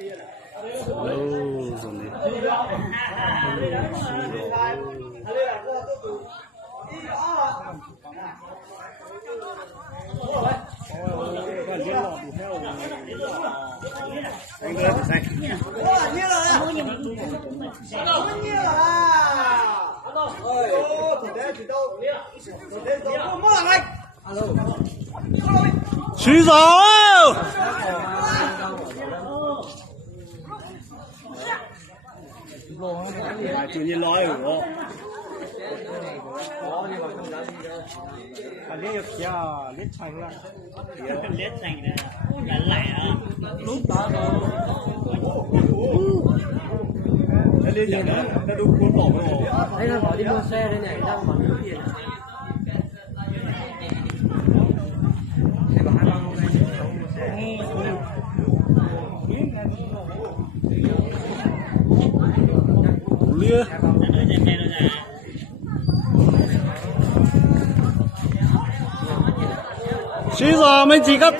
Lâu rồi này. Anh đưa thử xanh. Xí rồi. Tự nhiên nói rồi đó. Lết được chưa? Lết xanh ra. Lết xanh ra. Là lẻ đó. Lúc đó Nó lên nhận đó, nó đúng cuốn bỏ rồi. đây là bỏ đi mua xe đây này, đang còn thiếu tiền. Để bảo 2-3 hôm nay cháu mua xe. Lia. Xí giờ mấy chị cắt